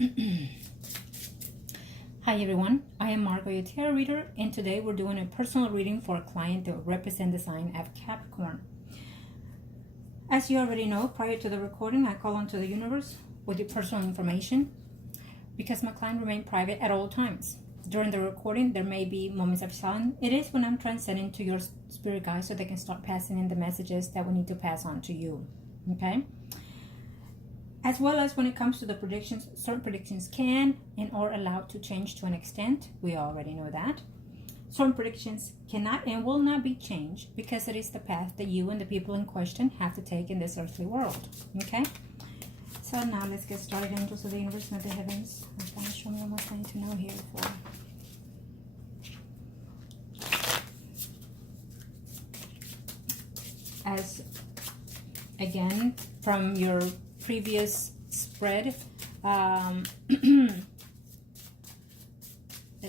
Hi everyone, I am Margourtarotreader, and today we're doing a personal reading for a client that will represent the sign of Capricorn. As you already know, prior to the recording, I call onto the universe with your personal information because my client remains private at all times. During the recording, there may be moments of silence. It is when I'm transcending to your spirit guides so they can start passing in the messages that we need to pass on to you. Okay? As well as when it comes to the predictions, certain predictions can and are allowed to change to an extent. We already know that. Certain predictions cannot and will not be changed because it is the path that you and the people in question have to take in this earthly world. Okay? So now let's get started. Angels of the universe and of the heavens, show me what I need to know here for. As again, from your previous spread, let's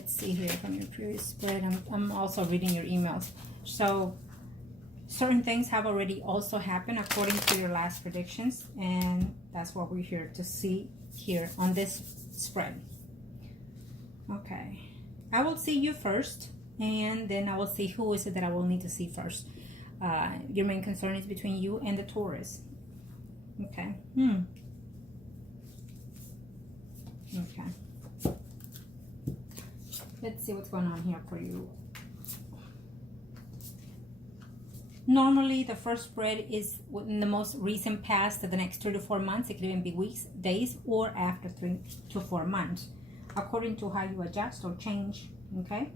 see here, from your previous spread, I'm also reading your emails. So certain things have already also happened according to your last predictions, and that's what we're here to see here on this spread. Okay, I will see you first, and then I will see who is it that I will need to see first. Your main concern is between you and the Taurus. Okay. Okay. Let's see what's going on here for you. Normally, the first spread is within the most recent past, the next 3 to 4 months. It could even be weeks, days, or after 3 to 4 months, according to how you adjust or change. Okay.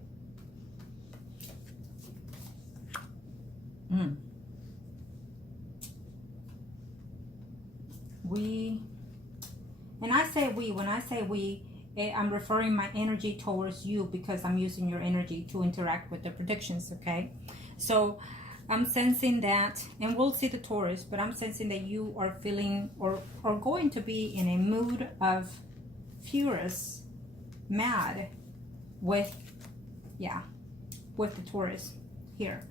And I say we, when I say we, I'm referring my energy towards you because I'm using your energy to interact with the predictions, okay? So I'm sensing that, and we'll see the Taurus, but I'm sensing that you are feeling or going to be in a mood of furious, mad with the Taurus here.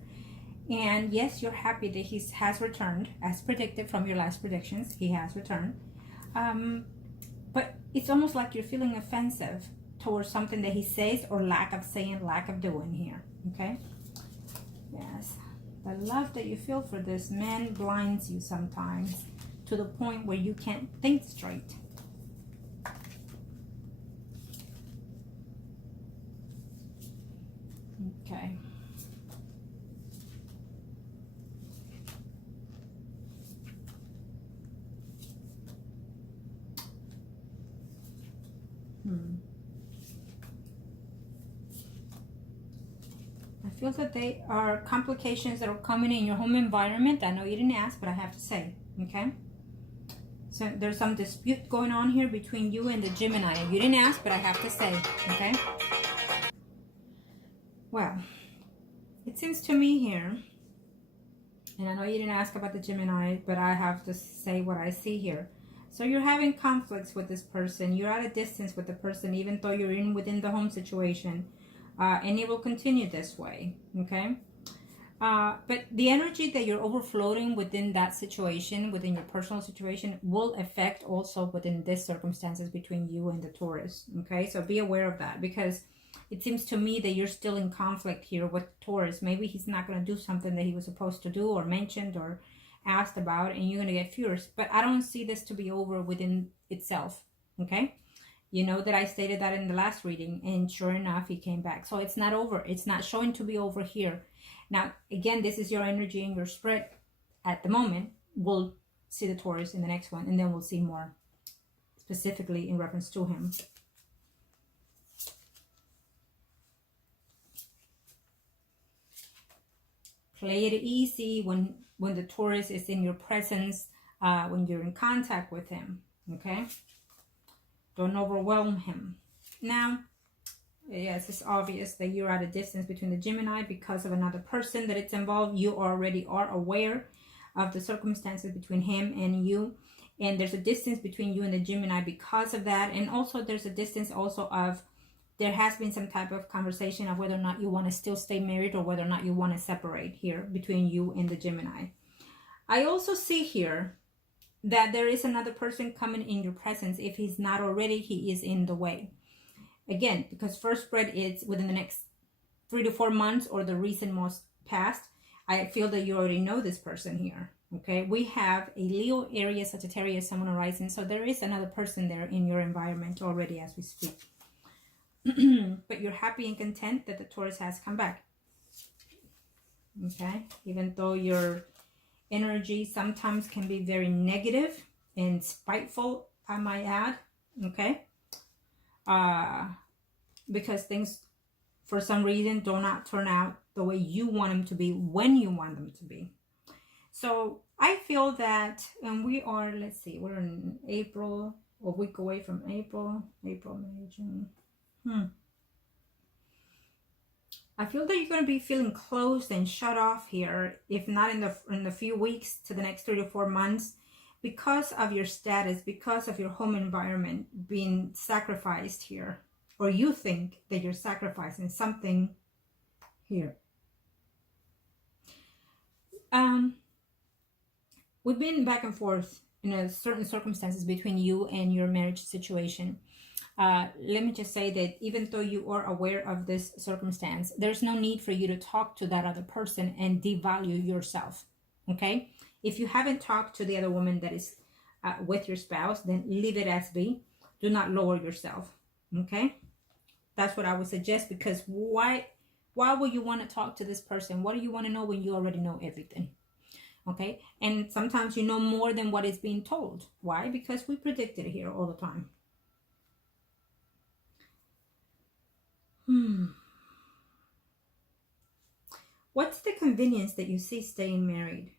And yes, you're happy that he has returned, as predicted from your last predictions. He has returned. But it's almost like you're feeling offensive towards something that he says, or lack of saying, lack of doing here. Okay? Yes. The love that you feel for this man blinds you sometimes to the point where you can't think straight. Okay. I feel that they are complications that are coming in your home environment. I know you didn't ask, but I have to say, okay? So there's some dispute going on here between you and the Gemini. You didn't ask, but I have to say, okay? Well, it seems to me here, and I know you didn't ask about the Gemini, but I have to say what I see here. So you're having conflicts with this person. You're at a distance with the person, even though you're within the home situation. And it will continue this way, okay? But the energy that you're overflowing within that situation, within your personal situation, will affect also within this circumstances between you and the Taurus, okay? So be aware of that, because it seems to me that you're still in conflict here with Taurus. Maybe he's not going to do something that he was supposed to do or mentioned or asked about, and you're going to get furious. But I don't see this to be over within itself, okay? You know that I stated that in the last reading, and sure enough, he came back. So it's not over. It's not showing to be over here. Now, again, this is your energy and your spread at the moment. We'll see the Taurus in the next one, and then we'll see more specifically in reference to him. Play it easy when the Taurus is in your presence, when you're in contact with him, okay? Don't overwhelm him. Now, yes, it's obvious that you're at a distance between the Gemini because of another person that it's involved. You already are aware of the circumstances between him and you. And there's a distance between you and the Gemini because of that. And also there's a distance also of, there has been some type of conversation of whether or not you want to still stay married or whether or not you want to separate here between you and the Gemini. I also see here that there is another person coming in your presence. If he's not already, he is in the way. Again, because first spread is within the next 3 to 4 months or the recent most past. I feel that you already know this person here. Okay, we have a Leo, Aries, Sagittarius, Sun, Moon, Rising. So there is another person there in your environment already as we speak. But you're happy and content that the Taurus has come back. Okay, even though your energy sometimes can be very negative and spiteful, I might add. Okay, because things for some reason do not turn out the way you want them to be when you want them to be. So I feel that, and we are, let's see, we're in April, a week away from April, May, June. I feel that you're going to be feeling closed and shut off here, if not in the few weeks to the next 3 to 4 months, because of your status, because of your home environment being sacrificed here, or you think that you're sacrificing something here. We've been back and forth in certain circumstances between you and your marriage situation. Let me just say that even though you are aware of this circumstance, there's no need for you to talk to that other person and devalue yourself. Okay? If you haven't talked to the other woman that is with your spouse, then leave it as be. Do not lower yourself. Okay? That's what I would suggest, because why would you want to talk to this person? What do you want to know when you already know everything? Okay? And sometimes you know more than what is being told. Why? Because we predict it here all the time. What's the convenience that you see staying married?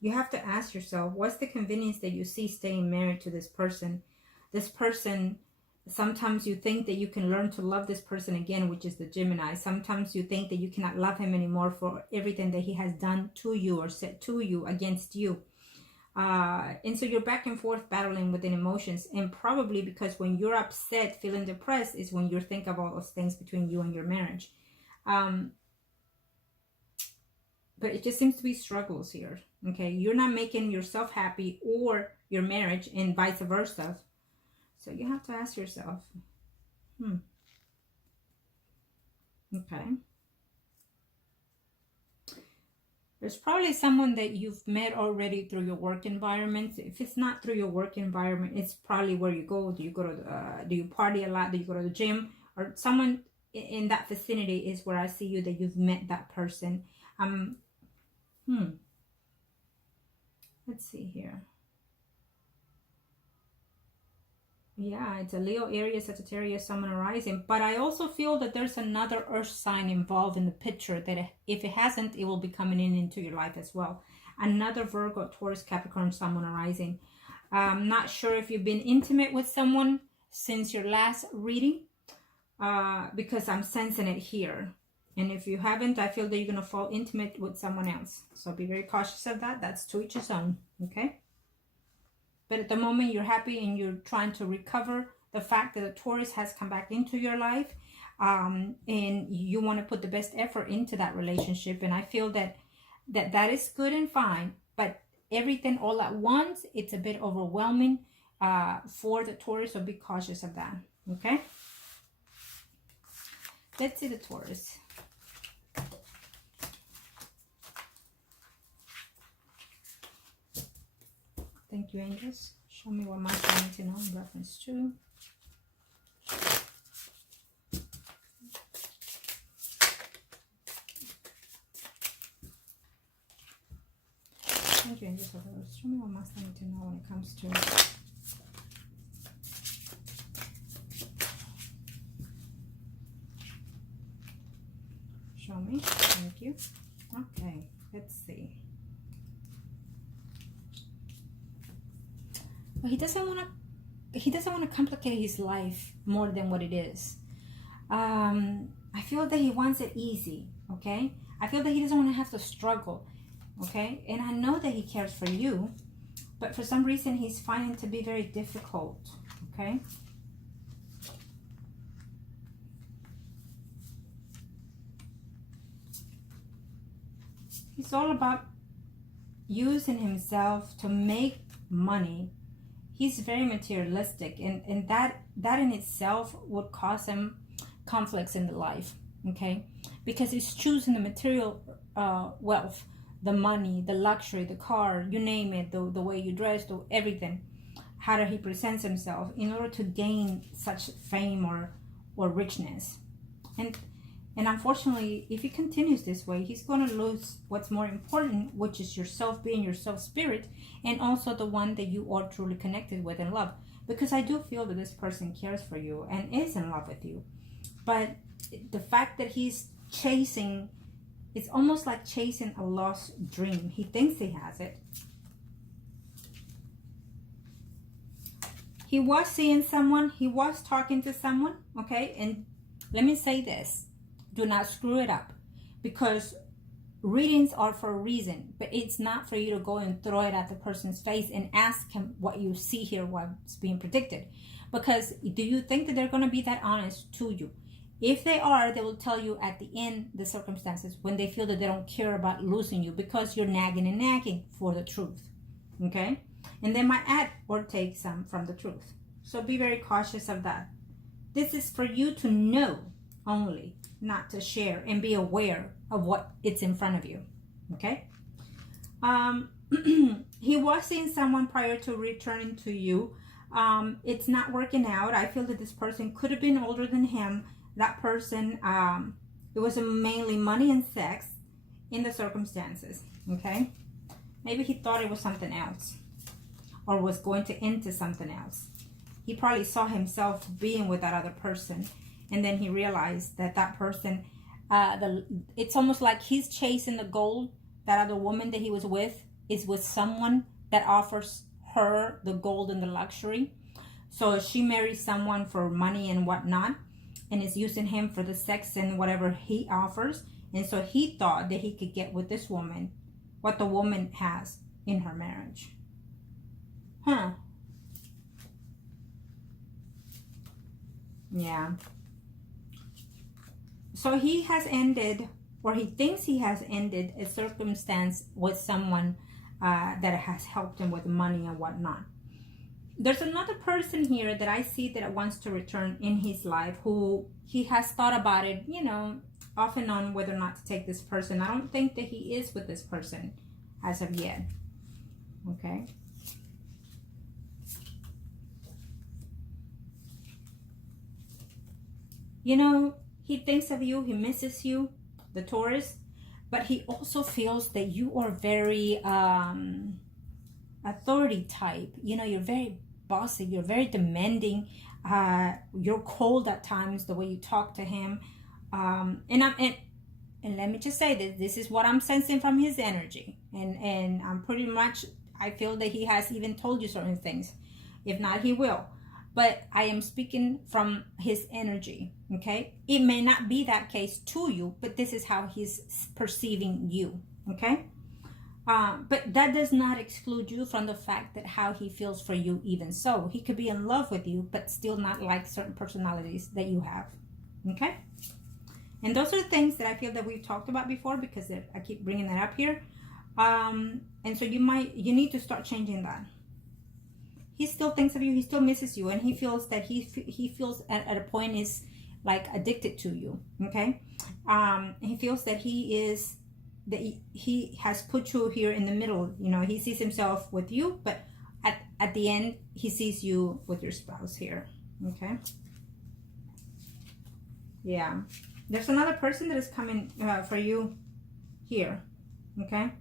You have to ask yourself, what's the convenience that you see staying married to this person? This person, sometimes you think that you can learn to love this person again, which is the Gemini. Sometimes you think that you cannot love him anymore for everything that he has done to you or said to you, against you. And so you're back and forth battling within emotions, and probably because when you're upset, feeling depressed, is when you think of all those things between you and your marriage. But it just seems to be struggles here. Okay, you're not making yourself happy or your marriage, and vice versa. So you have to ask yourself, okay. There's probably someone that you've met already through your work environment. If it's not through your work environment, it's probably where you go. Do you go to do you party a lot? Do you go to the gym? Or someone in that vicinity is where I see you, that you've met that person. Let's see here. Yeah, it's a Leo, Aries, Sagittarius, Sun, Moon, Rising. But I also feel that there's another earth sign involved in the picture, that if it hasn't, it will be coming into your life as well. Another Virgo, Taurus, Capricorn, Sun, Moon, Rising. I'm not sure if you've been intimate with someone since your last reading, because I'm sensing it here. And if you haven't, I feel that you're going to fall intimate with someone else. So be very cautious of that. That's to each his own. Okay? But at the moment, you're happy and you're trying to recover the fact that the Taurus has come back into your life. And you want to put the best effort into that relationship. And I feel that is good and fine. But everything all at once, it's a bit overwhelming for the Taurus. So be cautious of that. Okay? Let's see the Taurus. Thank you, angels. Show me what my family need to know in reference to. Thank you, angels. Show me what my family need to know when it comes to. Show me. Thank you. Okay, let's see. Well, he doesn't want to complicate his life more than what it is. I feel that he wants it easy, okay? I feel that he doesn't want to have to struggle, okay? And I know that he cares for you, but for some reason he's finding it to be very difficult, okay? He's all about using himself to make money. He's very materialistic, and that in itself would cause him conflicts in the life, okay? Because he's choosing the material wealth, the money, the luxury, the car, you name it, the way you dress, everything, how he presents himself in order to gain such fame or richness. And unfortunately, if he continues this way, he's going to lose what's more important, which is yourself, being yourself spirit, and also the one that you are truly connected with and love. Because I do feel that this person cares for you and is in love with you. But the fact that he's chasing, it's almost like chasing a lost dream. He thinks he has it. He was seeing someone. He was talking to someone. Okay. And let me say this. Do not screw it up. Because readings are for a reason. But it's not for you to go and throw it at the person's face and ask him what you see here, what's being predicted. Because do you think that they're going to be that honest to you? If they are, they will tell you at the end the circumstances when they feel that they don't care about losing you because you're nagging and nagging for the truth. Okay? And they might add or take some from the truth. So be very cautious of that. This is for you to know only, not to share and be aware of what it's in front of you. Okay? He was seeing someone prior to returning to you. It's not working out. I feel that this person could have been older than him. That person, it was mainly money and sex in the circumstances, okay? Maybe he thought it was something else or was going to into something else. He probably saw himself being with that other person, and then he realized that that person, it's almost like he's chasing the gold. That other woman that he was with is with someone that offers her the gold and the luxury. So she marries someone for money and whatnot, and is using him for the sex and whatever he offers. And so he thought that he could get with this woman what the woman has in her marriage. Yeah. So he has ended, or he thinks he has ended, a circumstance with someone that has helped him with money and whatnot. There's another person here that I see that wants to return in his life, who he has thought about it, you know, off and on, whether or not to take this person. I don't think that he is with this person as of yet. Okay. You know, he thinks of you, he misses you, the Taurus, but he also feels that you are very authority type. You know, you're very bossy, you're very demanding, you're cold at times, the way you talk to him. And let me just say that this is what I'm sensing from his energy. And I'm pretty much, I feel that he has even told you certain things. If not, he will. But I am speaking from his energy, okay? It may not be that case to you, but this is how he's perceiving you, okay? But that does not exclude you from the fact that how he feels for you even so. He could be in love with you, but still not like certain personalities that you have, okay? And those are the things that I feel that we've talked about before, because I keep bringing that up here. And so you need to start changing that. He still thinks of you, he still misses you, and he feels that he feels at a point is like addicted to you, okay? He feels that he has put you here in the middle. You know, he sees himself with you, but at the end, he sees you with your spouse here, okay? Yeah. There's another person that is coming for you here, okay?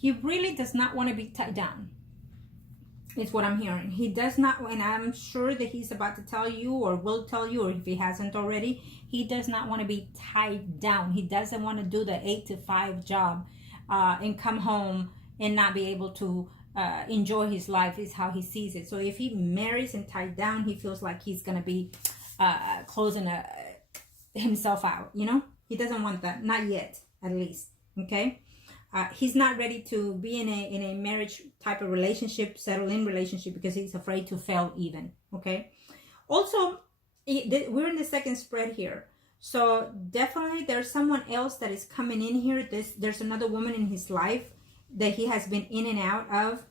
He really does not want to be tied down. It's what I'm hearing. He does not, and I'm sure that he's about to tell you or will tell you, or if he hasn't already, he does not want to be tied down. He doesn't want to do the 8 to 5 job and come home and not be able to enjoy his life, is how he sees it. So if he marries and tied down, he feels like he's going to be closing himself out, you know? He doesn't want that. Not yet, at least, okay? He's not ready to be in a marriage type of relationship, settle in relationship, because he's afraid to fail even, okay? Also, we're in the second spread here. So definitely there's someone else that is coming in here. There's another woman in his life that he has been in and out of,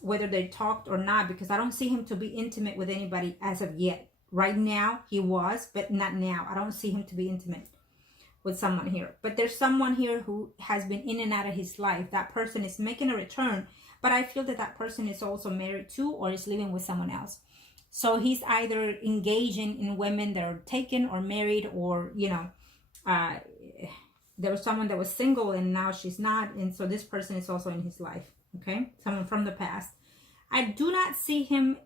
whether they talked or not, because I don't see him to be intimate with anybody as of yet. Right now he was, but not now. I don't see him to be intimate with someone here. But there's someone here who has been in and out of his life. That person is making a return, but I feel that that person is also married too, or is living with someone else. So he's either engaging in women that are taken or married, or, you know, there was someone that was single and now she's not. And so this person is also in his life. Okay. Someone from the past. I do not see him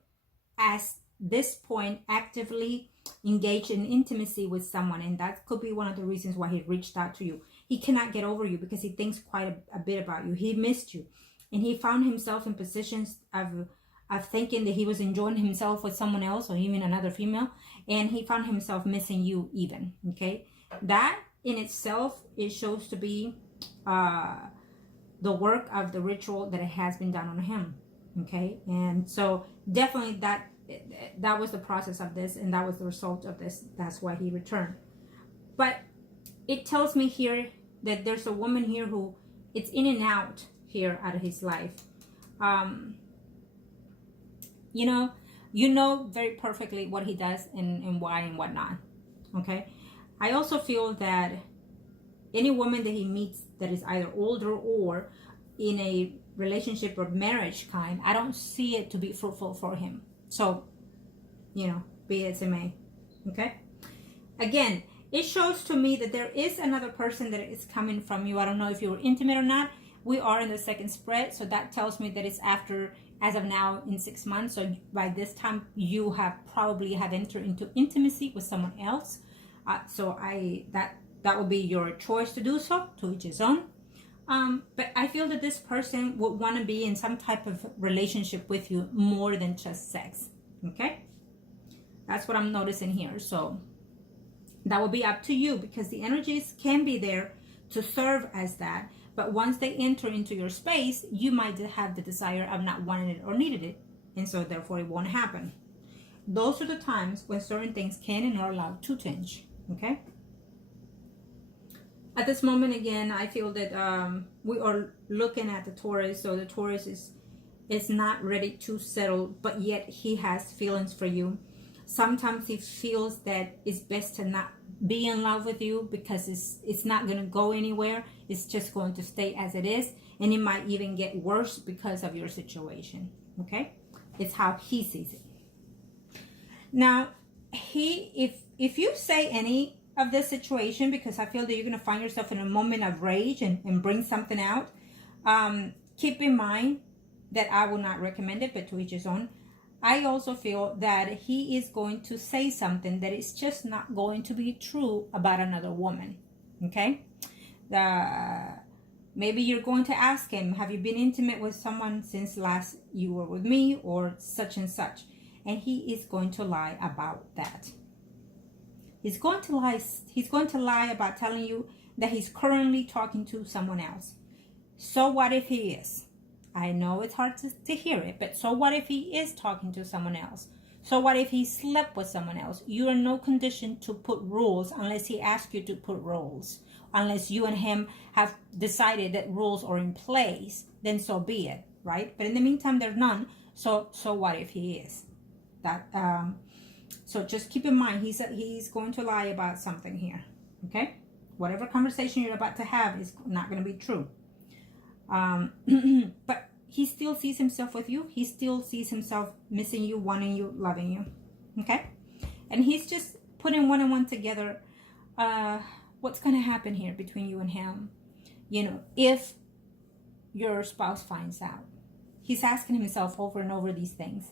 as this point actively engaged in intimacy with someone. And that could be one of the reasons why he reached out to you. He cannot get over you because he thinks quite a bit about you. He missed you. And he found himself in positions of thinking that he was enjoying himself with someone else or even another female, and he found himself missing you even. Okay, that in itself, it shows to be the work of the ritual that it has been done on him. Okay, and so definitely that was the process of this, and that was the result of this. That's why he returned. But it tells me here that there's a woman here who it's in and out of his life. You know very perfectly what he does and why and whatnot. Okay. I also feel that any woman that he meets that is either older or in a relationship or marriage kind, I don't see it to be fruitful for him. So, be it as it may. Okay. Again, it shows to me that there is another person that is coming from you. I don't know if you were intimate or not. We are in the second spread, so that tells me that it's after, as of now, in 6 months. So by this time, you have probably entered into intimacy with someone else. So that would be your choice to do so, to each his own. But I feel that this person would want to be in some type of relationship with you more than just sex. Okay, that's what I'm noticing here. So that will be up to you, because the energies can be there to serve as that. But once they enter into your space, you might have the desire of not wanting it or needed it. And so therefore it won't happen. Those are the times when certain things can and are allowed to change. Okay. At this moment, again, I feel that we are looking at the Taurus. So the Taurus is not ready to settle, but yet he has feelings for you. Sometimes he feels that it's best to not be in love with you because it's not going to go anywhere. It's just going to stay as it is, and it might even get worse because of your situation. Okay, it's how he sees it. Now, if you say any of this situation, because I feel that you're going to find yourself in a moment of rage and bring something out, keep in mind that I will not recommend it, but to each his own. I also feel that he is going to say something that is just not going to be true about another woman. Okay? Maybe you're going to ask him, have you been intimate with someone since last you were with me, or such and such? And he is going to lie about that. He's going to lie about telling you that he's currently talking to someone else. So what if he is? I know it's hard to hear it, but so what if he is talking to someone else? So what if he slept with someone else? You are in no condition to put rules unless he asks you to put rules. Unless you and him have decided that rules are in place, then so be it, right? But in the meantime, there's none. So what if he is? So just keep in mind, he's going to lie about something here, okay? Whatever conversation you're about to have is not going to be true. But he still sees himself with you. He still sees himself missing you, wanting you, loving you. Okay? And he's just putting one and one together. What's going to happen here between you and him? If your spouse finds out. He's asking himself over and over these things.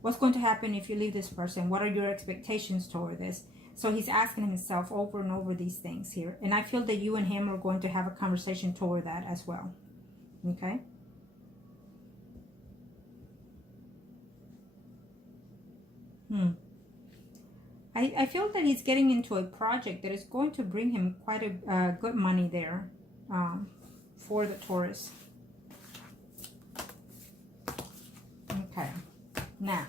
What's going to happen if you leave this person? What are your expectations toward this? So he's asking himself over and over these things here. And I feel that you and him are going to have a conversation toward that as well. Okay? I feel that he's getting into a project that is going to bring him quite a good money there for the Taurus. Okay. Now,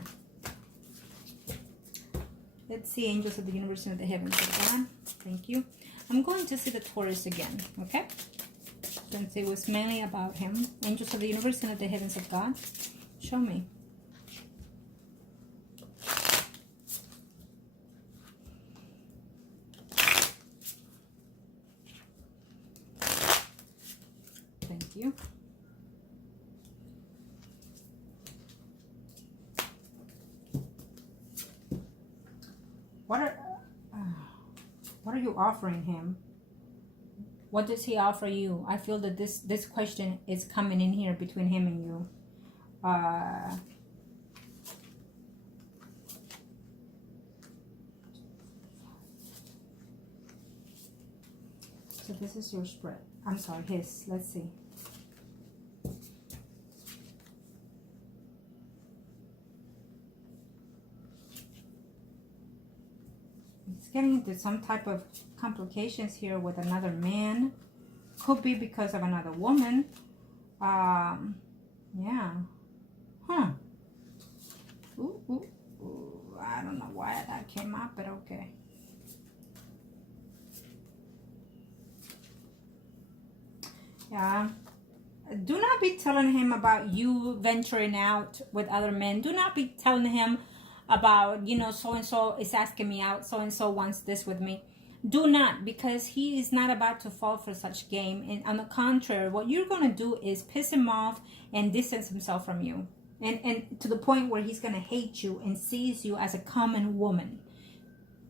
Let's see, angels of the universe and of the heavens of God. Thank you. I'm going to see the Taurus again, okay? Since it was mainly about him. Angels of the universe and of the heavens of God. Show me. Thank you. What are you offering him? What does he offer you? I feel that this question is coming in here between him and you. So this is your spread. I'm sorry, his. Let's see. It's getting into some type of complications here with another man. Could be because of another woman. Yeah. Huh. Ooh. I don't know why that came up, but okay. Yeah. Do not be telling him about you venturing out with other men. Do not be telling him about, you know, so-and-so is asking me out. So-and-so wants this with me. Do not, because he is not about to fall for such game. And on the contrary, what you're going to do is piss him off and distance himself from you. And to the point where he's going to hate you and sees you as a common woman.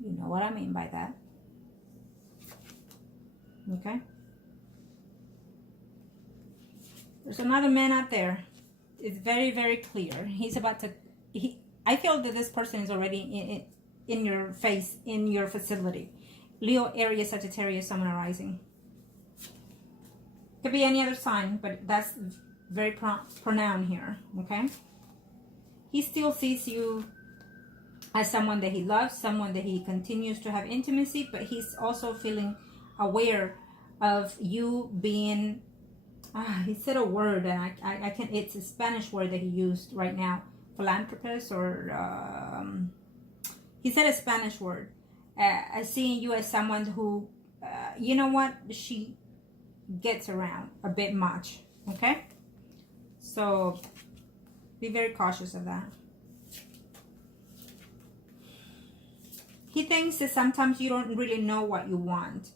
You know what I mean by that. Okay? There's another man out there. It's very, very clear. He's about to... I feel that this person is already in your face, in your facility. Leo, Aries, Sagittarius, Sun, Rising. Could be any other sign, but that's very pronounced here, okay? He still sees you as someone that he loves, someone that he continues to have intimacy, but he's also feeling aware of you being... he said a word, and I can't... It's a Spanish word that he used right now. Philanthropist, or... he said a Spanish word. Seeing you as someone who, you know what, she gets around a bit much, okay? So be very cautious of that. He thinks that sometimes you don't really know what you want.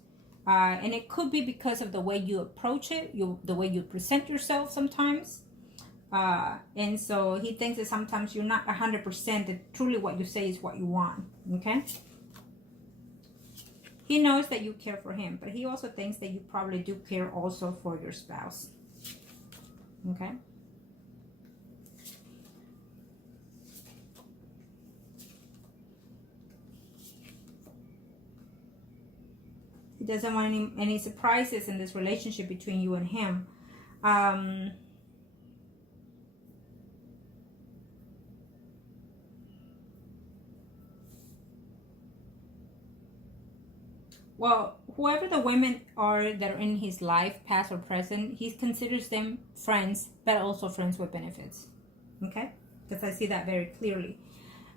And it could be because of the way you approach it, the way you present yourself sometimes. And so he thinks that sometimes you're not 100% that truly what you say is what you want, okay? He knows that you care for him, but he also thinks that you probably do care also for your spouse. Okay? He doesn't want any surprises in this relationship between you and him. Well, whoever the women are that are in his life, past or present, he considers them friends, but also friends with benefits. Okay? Because I see that very clearly.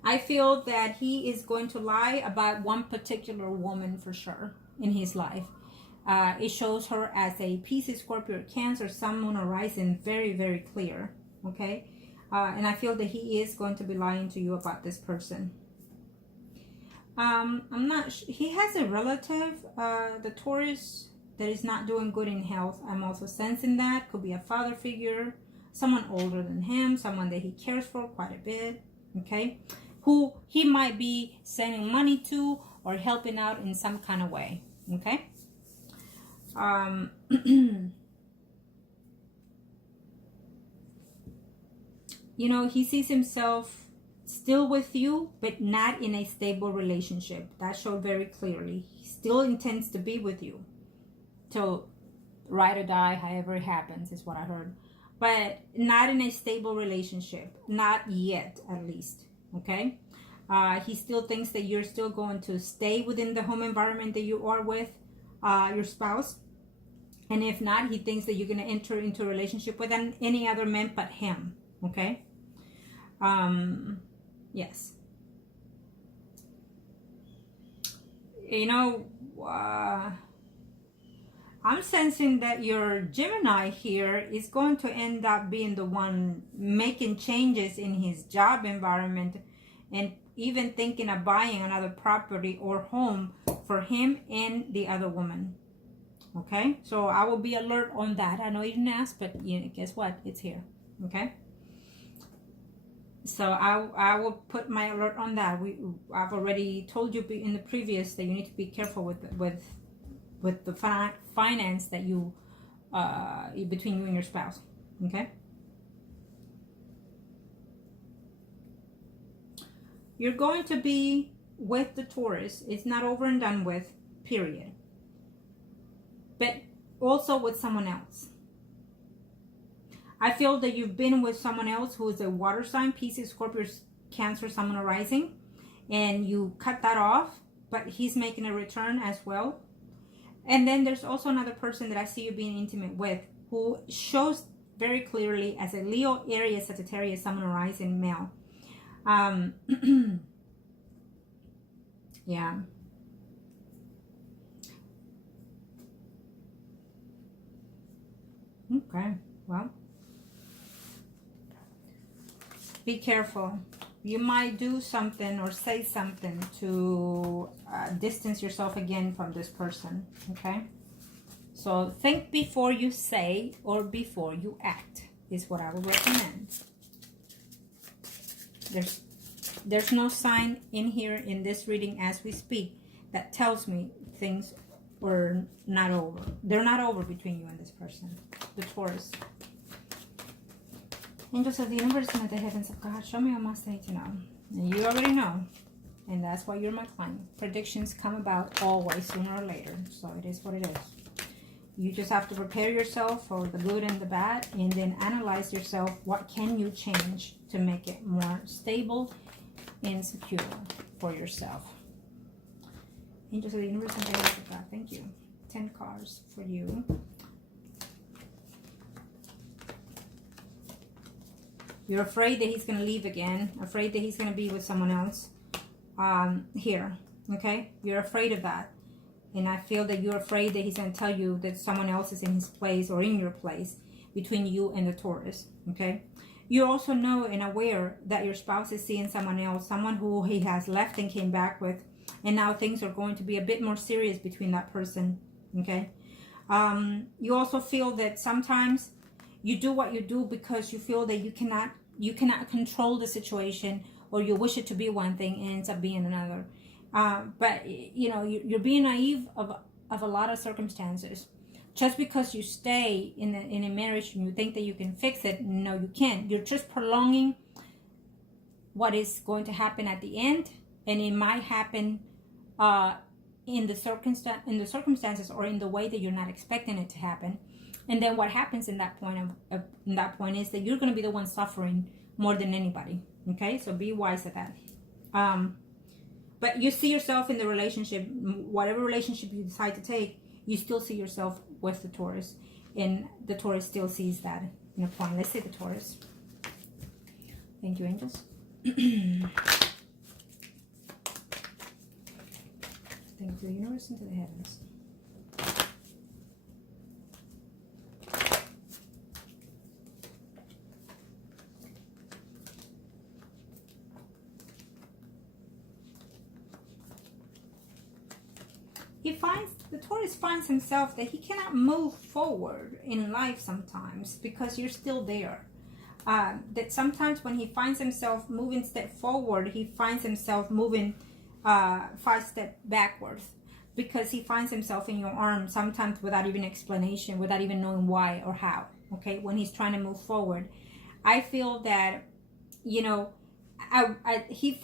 I feel that he is going to lie about one particular woman for sure in his life. It shows her as a Pisces, Scorpio, or Cancer, Sun, Moon, or Rising, very, very clear. Okay? And I feel that he is going to be lying to you about this person. I'm not he has a relative, the Taurus, that is not doing good in health. I'm also sensing that. Could be a father figure, someone older than him, someone that he cares for quite a bit, okay? Who he might be sending money to or helping out in some kind of way, okay? You know, he sees himself still with you, but not in a stable relationship. That showed very clearly. He still intends to be with you till ride or die, however it happens, is what I heard. But not in a stable relationship. Not yet, at least. Okay? He still thinks that you're still going to stay within the home environment that you are with your spouse. And if not, he thinks that you're going to enter into a relationship with any other man but him. Okay? Yes. You know, I'm sensing that your Gemini here is going to end up being the one making changes in his job environment, and even thinking of buying another property or home for him and the other woman. Okay, so I will be alert on that. I know you didn't ask, but you know, guess what? It's here. Okay, so I will put my alert on that. I've already told you in the previous that you need to be careful with the finance that you between you and your spouse. Okay, you're going to be with the Taurus. It's not over and done with, period. But also with someone else. I feel that you've been with someone else who is a water sign, Pisces, Scorpio, Cancer, Sun, Moon, Rising, and you cut that off, but he's making a return as well. And then there's also another person that I see you being intimate with who shows very clearly as a Leo, Aries, Sagittarius, Sun, Moon, Rising male. Yeah. Okay, well, be careful. You might do something or say something to distance yourself again from this person, okay? So think before you say or before you act is what I would recommend. There's no sign in here in this reading as we speak that tells me things are not over. They're not over between you and this person, the Taurus. Angels of the universe and of the heavens of God, show me what I must say to know. And you already know. And that's why you're my client. Predictions come about always, sooner or later. So it is what it is. You just have to prepare yourself for the good and the bad. And then analyze yourself. What can you change to make it more stable and secure for yourself? Angels of the universe and the heavens of God, thank you. 10 cards for you. You're afraid that he's going to leave again. Afraid that he's going to be with someone else. Here. Okay? You're afraid of that. And I feel that you're afraid that he's going to tell you that someone else is in his place or in your place between you and the Taurus. Okay? You also know and aware that your spouse is seeing someone else. Someone who he has left and came back with. And now things are going to be a bit more serious between that person. Okay? You also feel that sometimes you do what you do because you feel that you cannot control the situation, or you wish it to be one thing and it ends up being another. But you know, you're being naive of a lot of circumstances. Just because you stay in a marriage and you think that you can fix it, no, you can't. You're just prolonging what is going to happen at the end, and it might happen in the circumstances or in the way that you're not expecting it to happen. And then what happens in that point is that you're going to be the one suffering more than anybody. Okay, so be wise at that. But you see yourself in the relationship, whatever relationship you decide to take, you still see yourself with the Taurus, and the Taurus still sees that in a point. Let's say the Taurus. Thank you, angels. Thank you, the universe, and to the heavens. The Taurus finds himself that he cannot move forward in life sometimes because you're still there. That sometimes when he finds himself moving step forward, he finds himself moving 5 steps backwards because he finds himself in your arms sometimes without even explanation, without even knowing why or how. Okay, when he's trying to move forward, I feel that, you know, he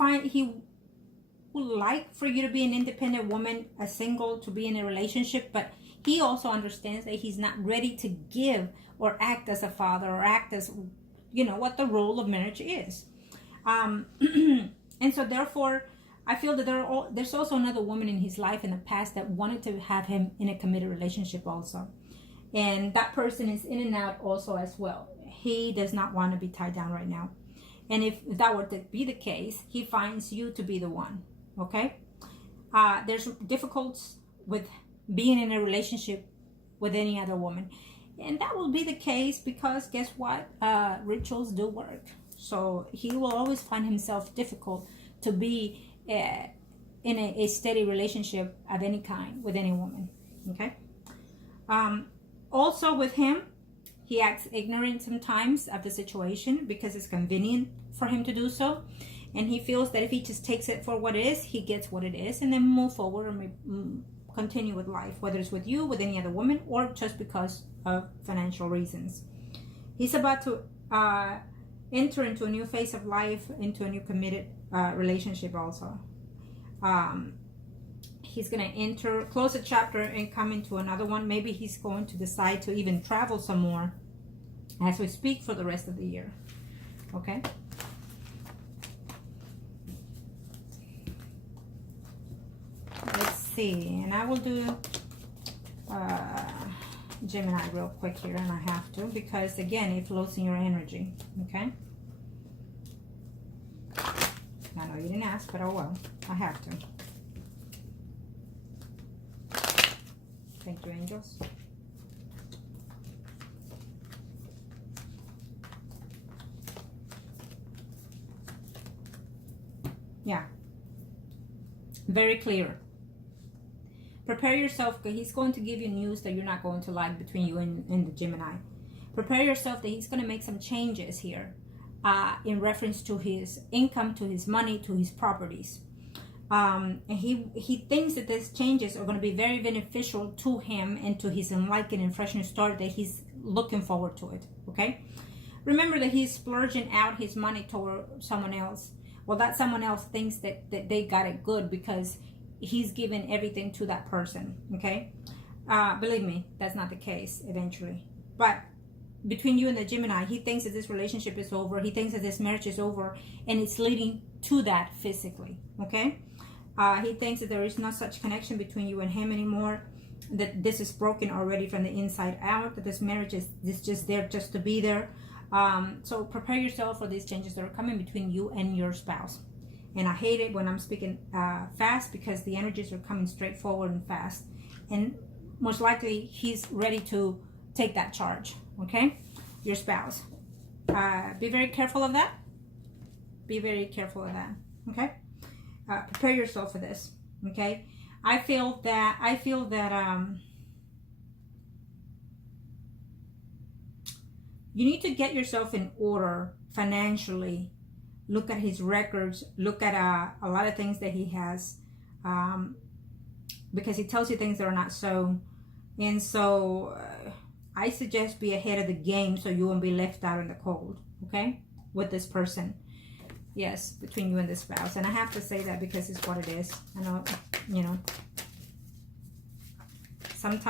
would like for you to be an independent woman, a single, to be in a relationship, but he also understands that he's not ready to give or act as a father or act as, you know, what the role of marriage is. And so therefore, I feel that there's also another woman in his life in the past that wanted to have him in a committed relationship also. And that person is in and out also as well. He does not want to be tied down right now. And if that were to be the case, he finds you to be the one. Okay? There's difficulties with being in a relationship with any other woman. And that will be the case because guess what? Rituals do work. So he will always find himself difficult to be in a steady relationship of any kind with any woman. Okay. Also with him, he acts ignorant sometimes of the situation because it's convenient for him to do so. And he feels that if he just takes it for what it is, he gets what it is, and then move forward and continue with life, whether it's with you, with any other woman, or just because of financial reasons. He's about to enter into a new phase of life, into a new committed relationship also. He's going to close a chapter and come into another one. Maybe he's going to decide to even travel some more as we speak for the rest of the year. Okay. Let's see. And I will do Gemini real quick here, and I have to because, again, it flows in your energy. Okay. I know you didn't ask, but oh well. I have to. Thank you, angels. Yeah. Very clear. Prepare yourself because he's going to give you news that you're not going to like between you and the Gemini. Prepare yourself that he's going to make some changes here in reference to his income, to his money, to his properties. And he thinks that these changes are going to be very beneficial to him and to his enlightened and fresh new start, that he's looking forward to it. Okay. Remember that he's splurging out his money toward someone else. Well, that someone else thinks that they got it good because he's given everything to that person. Okay. Believe me, that's not the case eventually. But between you and the Gemini, he thinks that this relationship is over. He thinks that this marriage is over, and it's leading to that physically. Okay. He thinks that there is no such connection between you and him anymore, that this is broken already from the inside out, that this marriage is just there just to be there. So prepare yourself for these changes that are coming between you and your spouse. And I hate it when I'm speaking fast because the energies are coming straight forward and fast. And most likely he's ready to take that charge. Okay? Your spouse. Be very careful of that. Be very careful of that. Okay? Prepare yourself for this. Okay? I feel that you need to get yourself in order financially. Look at his records. Look at a lot of things that he has, because he tells you things that are not so. And so I suggest be ahead of the game so you won't be left out in the cold. Okay, with this person. Yes, between you and the spouse. And I have to say that because it's what it is. I know, you know, sometimes